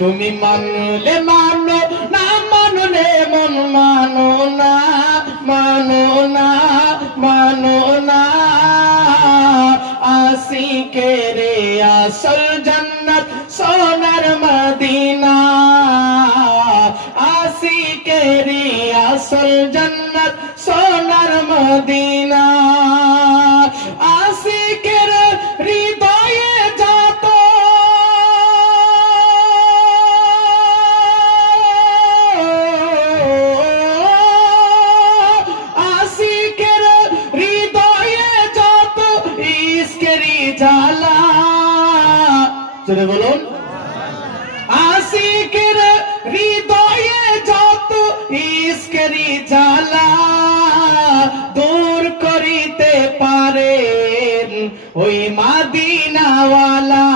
তুমি মানলে মানো না মানলে মন মানো না মানো না মানো না আশিকের আসল জান্নাত সোনার মদিনা আশিকের আসল জান্নাত সোনার মদিনা আশিকের হৃদয়ে যত আশিকের হৃদয়ে যত ইশকেরি জ্বালা জোরে বলুন আশিকের হৃদয়ে যত ইশকেরি জ্বালা দূর করিতে পারেন ওই মদিনাওয়ালা